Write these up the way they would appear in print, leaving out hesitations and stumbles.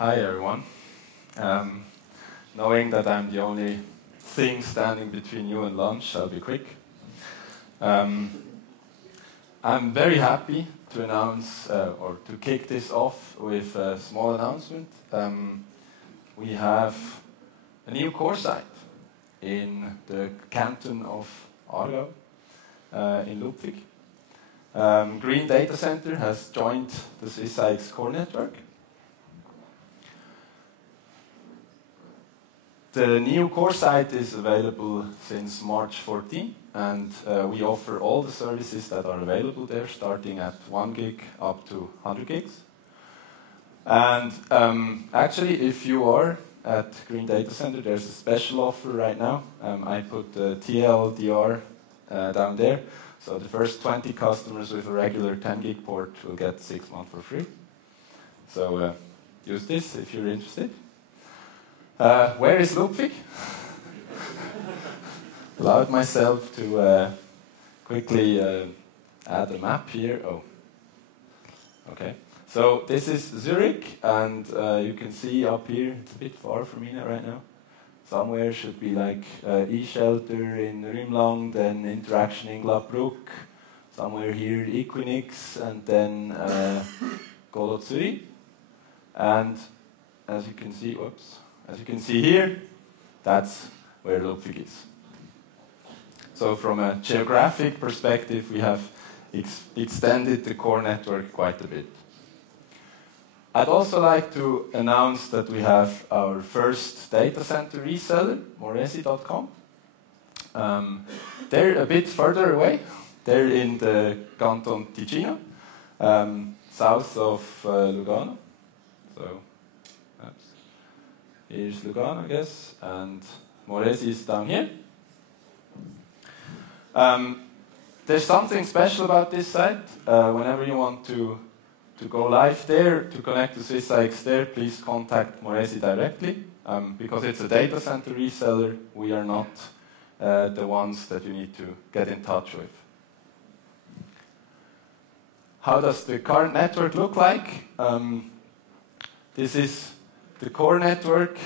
Hi everyone. Knowing that I'm the only thing standing between you and lunch, I'll be quick. I'm very happy to announce, or to kick this off with a small announcement. We have a new core site in the canton of Aargau, in Ludwig. Green Data Center has joined the SwissIX core network. The new core site is available since March 14, and we offer all the services that are available there, starting at 1 gig up to 100 gigs. And actually, if you are at Green Data Center, there's a special offer right now. I put the TLDR down there, so the first 20 customers with a regular 10 gig port will get 6 months for free. So use this if you're interested. Where is Ludwig? Allowed myself to quickly add a map here. Oh, okay. So this is Zurich, and you can see up here, it's a bit far from me right now. Somewhere should be like E-Shelter in Rümlang, then Interaction in Glabrück, somewhere here Equinix, and then Golo Zürich. And as you can see, as you can see here, that's where Ludwig is. So from a geographic perspective, we have extended the core network quite a bit. I'd also like to announce that we have our first data center reseller, moresi.com. They're a bit further away. They're in the Canton Ticino, south of Lugano. So here's Lugano, I guess, and Moresi is down here. There's something special about this site. Whenever you want to go live there, to connect to SwissIX there, please contact Moresi directly. Because it's a data center reseller, we are not the ones that you need to get in touch with. How does the current network look like? This is the core network.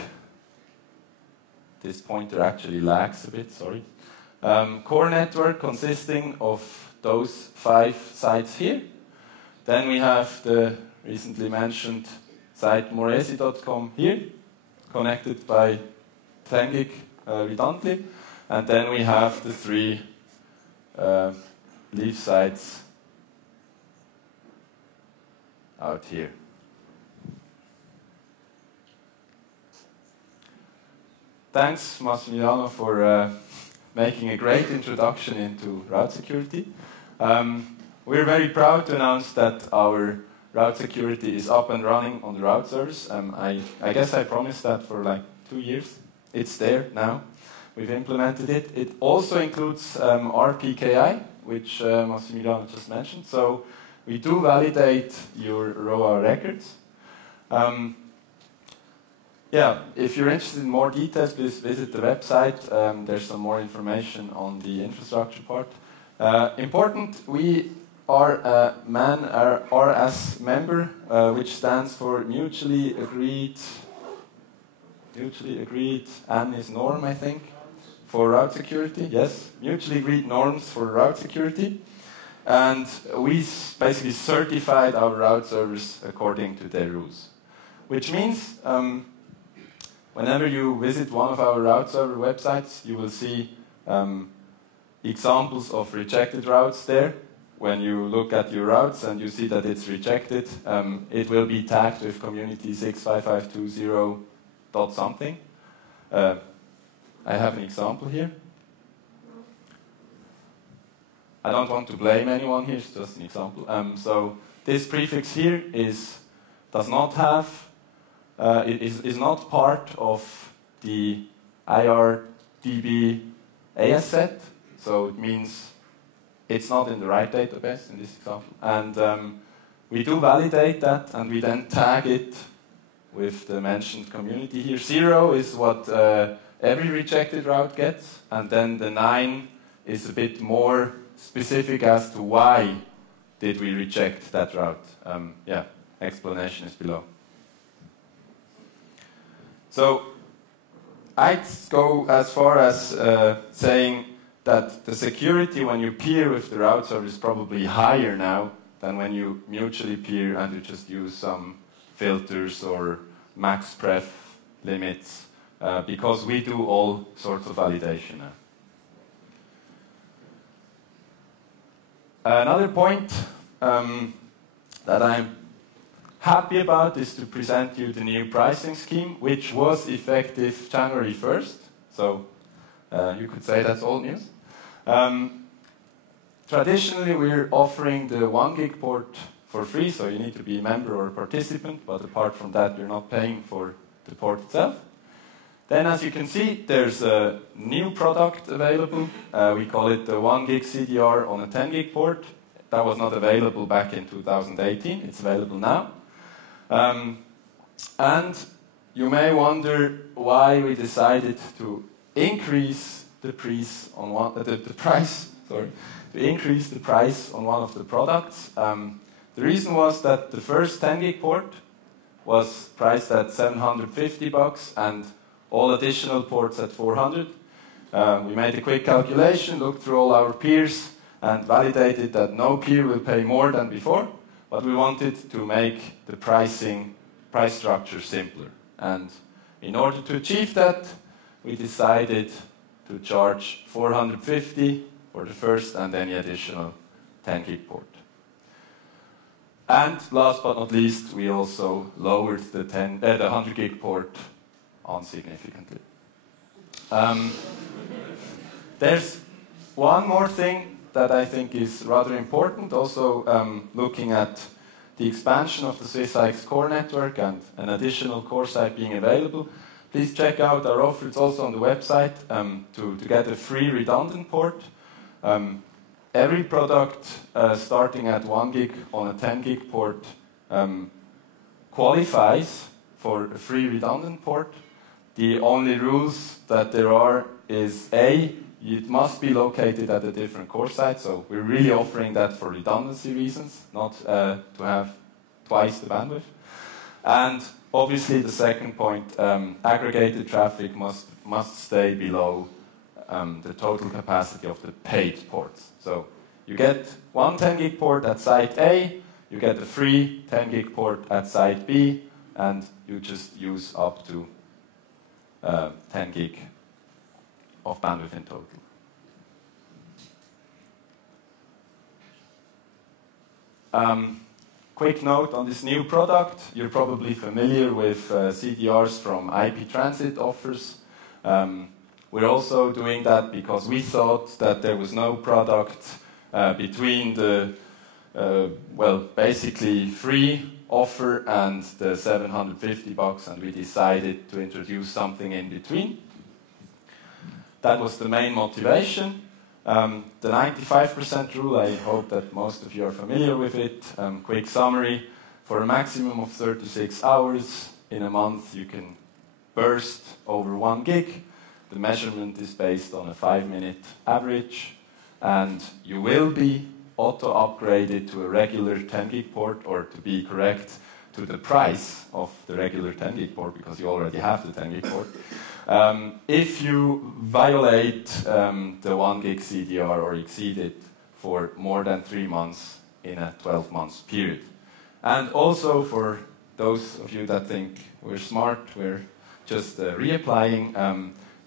This pointer actually lags a bit, sorry. Core network consisting of those 5 sites here. Then we have the recently mentioned site moresi.com here, connected by 10 gig redundantly. And then we have the 3 leaf sites out here. Thanks, Massimiliano, for making a great introduction into route security. We're very proud to announce that our route security is up and running on the route service. I guess I promised that for like 2 years. It's there now. We've implemented it. It also includes RPKI, which Massimiliano just mentioned. So we do validate your ROA records. Yeah, if you're interested in more details, please visit the website. There's some more information on the infrastructure part. Important, we are a MAN-RS member, which stands for Mutually Agreed, N is norm, I think, for route security. Yes, mutually agreed norms for route security. And we basically certified our route servers according to their rules. Which means, whenever you visit one of our route server websites, you will see examples of rejected routes there. When you look at your routes and you see that it's rejected, it will be tagged with community 65520 something. I have an example here. I don't want to blame anyone here, it's just an example. So this prefix here is not part of the IRDB AS set, so it means it's not in the right database in this example. And we do validate that, and we then tag it with the mentioned community here. 0 is what every rejected route gets, and then the 9 is a bit more specific as to why did we reject that route. Yeah, explanation is below. So I'd go as far as saying that the security when you peer with the route server is probably higher now than when you mutually peer and you just use some filters or max pref limits, because we do all sorts of validation now. Another point that I'm happy about is to present you the new pricing scheme, which was effective January 1st. So you could say that's old news. Traditionally, we're offering the 1 gig port for free, so you need to be a member or a participant, but apart from that, you're not paying for the port itself. Then, as you can see, there's a new product available. We call it the 1 gig CDR on a 10 gig port. That was not available back in 2018. It's available now. And you may wonder why we decided to increase the price on one of the products. The reason was that the first 10 gig port was priced at $750 and all additional ports at $400. We made a quick calculation, looked through all our peers, and validated that no peer will pay more than before, but we wanted to make the price structure simpler. And in order to achieve that, we decided to charge $450 for the first and any additional 10 gig port. And last but not least, we also lowered the 100 gig port on significantly. There's one more thing that I think is rather important, also looking at the expansion of the SwissIX core network and an additional core site being available. Please check out our offer. It's also on the website to get a free redundant port. Every product starting at 1 gig on a 10 gig port qualifies for a free redundant port. The only rules that there are is A, it must be located at a different core site, so we're really offering that for redundancy reasons, not to have twice the bandwidth. And obviously the second point, aggregated traffic must stay below the total capacity of the paid ports. So you get one 10 gig port at site A, you get a free 10 gig port at site B, and you just use up to 10 gig of bandwidth in total. Quick note on this new product. You're probably familiar with CDRs from IP transit offers. We're also doing that because we thought that there was no product between the, basically free offer and the $750, and we decided to introduce something in between. That was the main motivation. The 95% rule, I hope that most of you are familiar with it. Quick summary, for a maximum of 36 hours in a month, you can burst over 1 gig. The measurement is based on a 5-minute average, and you will be auto-upgraded to a regular 10 gig port, or to be correct, to the price of the regular 10 gig port, because you already have the 10 gig port. If you violate the 1 gig CDR or exceed it for more than 3 months in a 12-month period. And also for those of you that think we're smart, we're just reapplying,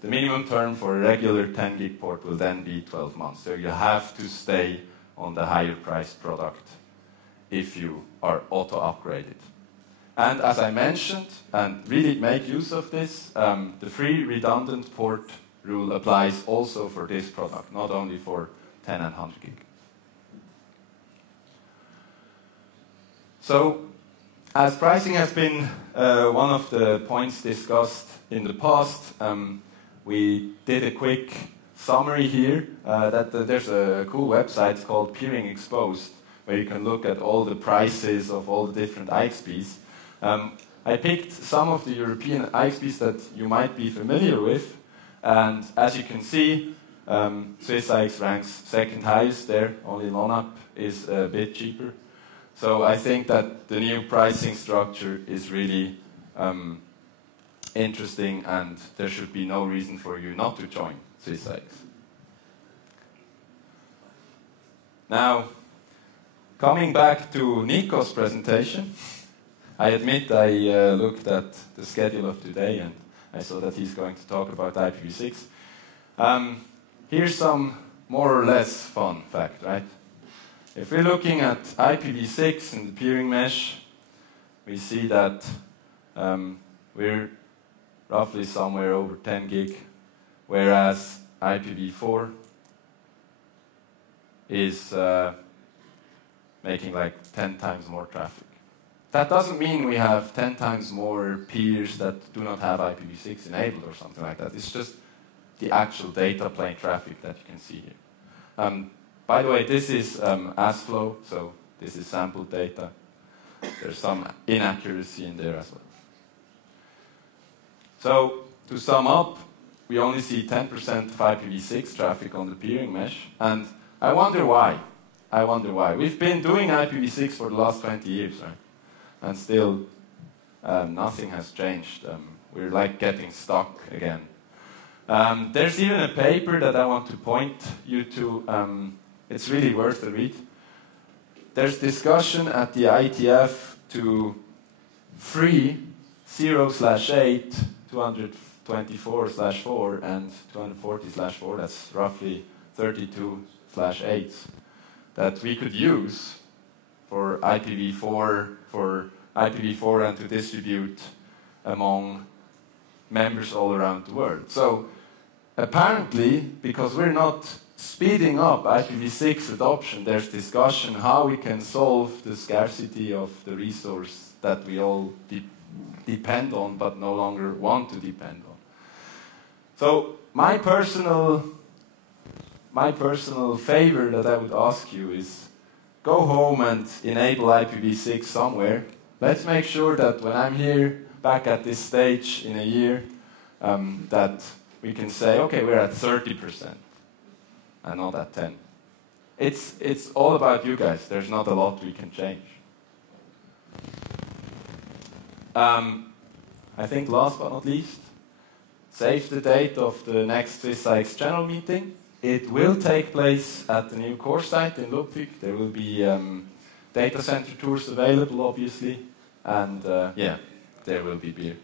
the minimum term for a regular 10 gig port will then be 12 months. So you have to stay on the higher priced product if you are auto-upgraded. And as I mentioned, and really make use of this, the free redundant port rule applies also for this product, not only for 10 and 100 gig. So, as pricing has been one of the points discussed in the past, we did a quick summary here. There's a cool website called Peering Exposed, where you can look at all the prices of all the different IXPs. I picked some of the European IXPs that you might be familiar with, and as you can see, SwissIX ranks second highest there, only NONAP is a bit cheaper. So I think that the new pricing structure is really interesting, and there should be no reason for you not to join SwissIX. Now, coming back to Nico's presentation, I admit I looked at the schedule of today and I saw that he's going to talk about IPv6. Here's some more or less fun fact, right? If we're looking at IPv6 in the peering mesh, we see that we're roughly somewhere over 10 gig, whereas IPv4 is making like 10 times more traffic. That doesn't mean we have 10 times more peers that do not have IPv6 enabled or something like that. It's just the actual data plane traffic that you can see here. By the way, this is ASFlow, so this is sampled data. There's some inaccuracy in there as well. So, to sum up, we only see 10% of IPv6 traffic on the peering mesh, and I wonder why. We've been doing IPv6 for the last 20 years, right? And still, nothing has changed. We're like getting stuck again. There's even a paper that I want to point you to. It's really worth a read. There's discussion at the IETF to free 0/8, 224/4, and 240/4, that's roughly 32/8, that we could use for IPv4 and to distribute among members all around the world. So apparently, because we're not speeding up IPv6 adoption, there's discussion how we can solve the scarcity of the resource that we all depend on but no longer want to depend on. So my personal favor that I would ask you is go home and enable IPv6 somewhere. Let's make sure that when I'm here back at this stage in a year, that we can say, okay, we're at 30% and not at 10. It's all about you guys. There's not a lot we can change. I think last but not least, save the date of the next SwissIX channel meeting. It will take place at the new core site in Ludwig. There will be data center tours available, obviously, and yeah, there will be beer.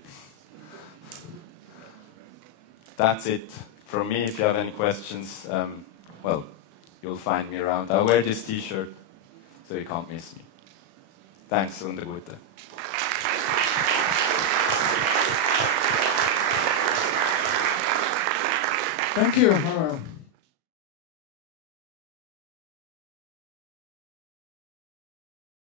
That's it from me. If you have any questions, well, you'll find me around. I'll wear this t-shirt, so you can't miss me. Thanks und eine gute. Thank you.